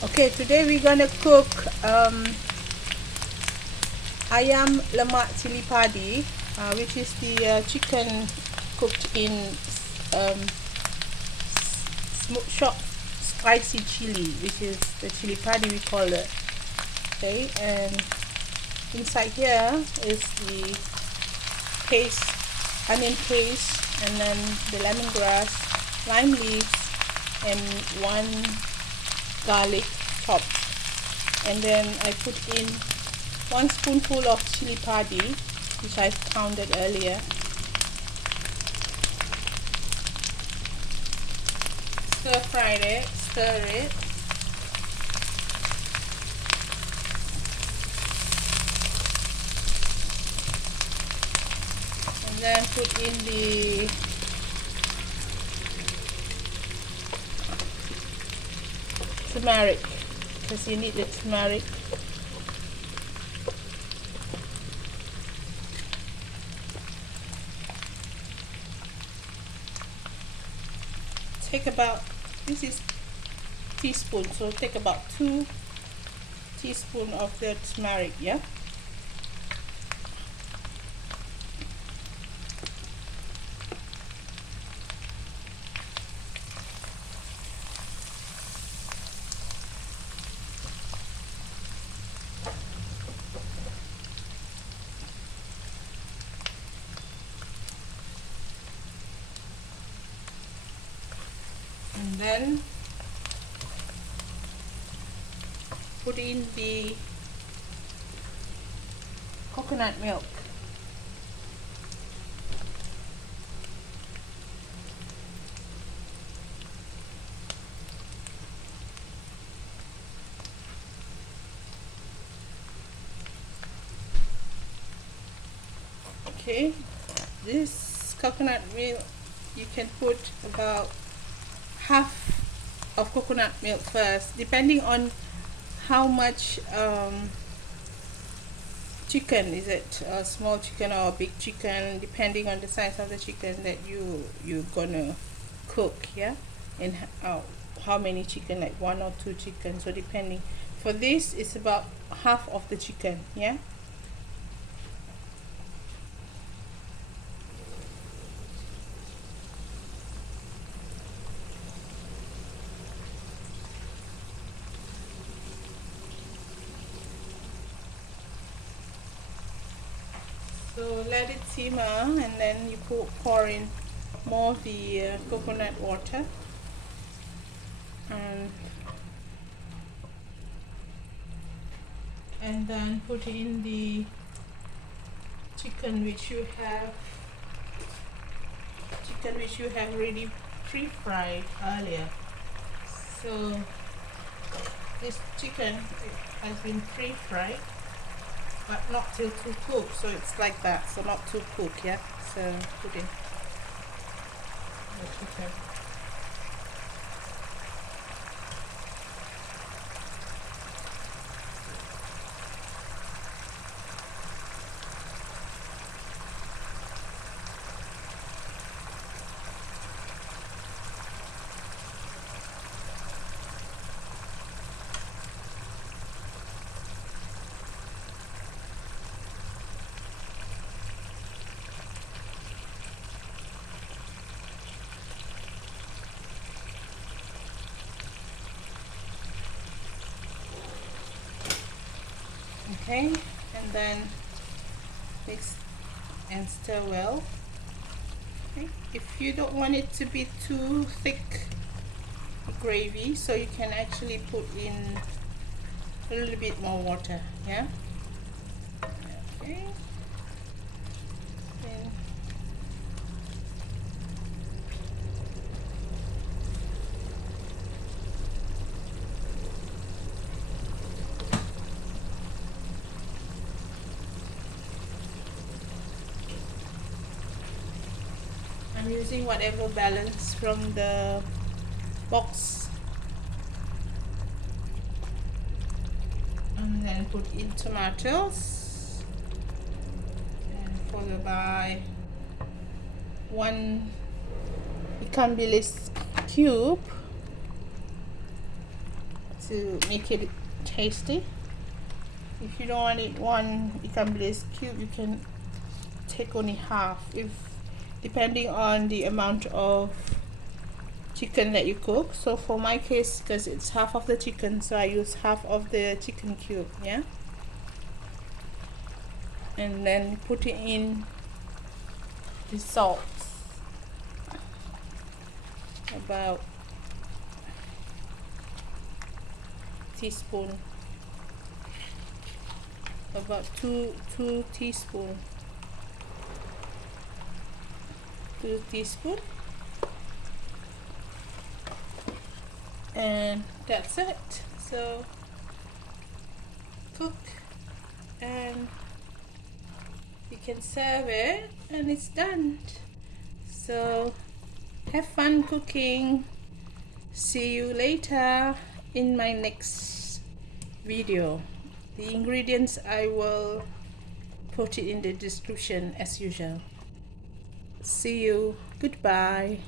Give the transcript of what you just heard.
Okay, today we're gonna cook ayam lemak cili padi, which is the chicken cooked in um, short spicy chili, which is the chili padi we call it. Okay, and inside here is the paste, onion paste, and then the lemongrass, lime leaves, and one garlic chopped. And then I put in 1 spoonful of chili padi, which I pounded earlier. Stir it, and then put in the turmeric, because you need the turmeric. Take about, this is teaspoon, so take about 2 teaspoons of the turmeric, yeah. And then put in the coconut milk. Okay, this coconut milk, you can put about half of coconut milk first, depending on how much chicken is it, a small chicken or a big chicken, depending on the size of the chicken that you're gonna cook, yeah. And how many chicken, like 1 or 2 chicken, so depending. For this it's about half of the chicken, yeah. So let it simmer, and then you pour in more of the coconut water, and then put in the chicken which you have already pre-fried earlier. So this chicken has been pre-fried, but not till too cooked, so it's like that, so not too cooked, yeah. So put in the chicken. Okay, and then mix and stir well. Okay, if you don't want it to be too thick gravy, so you can actually put in a little bit more water, yeah. Okay, then I'm using whatever balance from the box, and then put in tomatoes, and followed by 1 ikan bilis cube. to make it tasty. If you don't want it one ikan bilis cube, you can take only half, if depending on the amount of chicken that you cook. So for my case, because it's half of the chicken, so I use half of the chicken cube. Yeah, and then put it in the salt, about teaspoon, about two teaspoon, 2 teaspoon, and that's it. So cook and you can serve it and it's done. So have fun cooking. See you later in my next video. The ingredients I will put it in the description as usual. See you. Goodbye.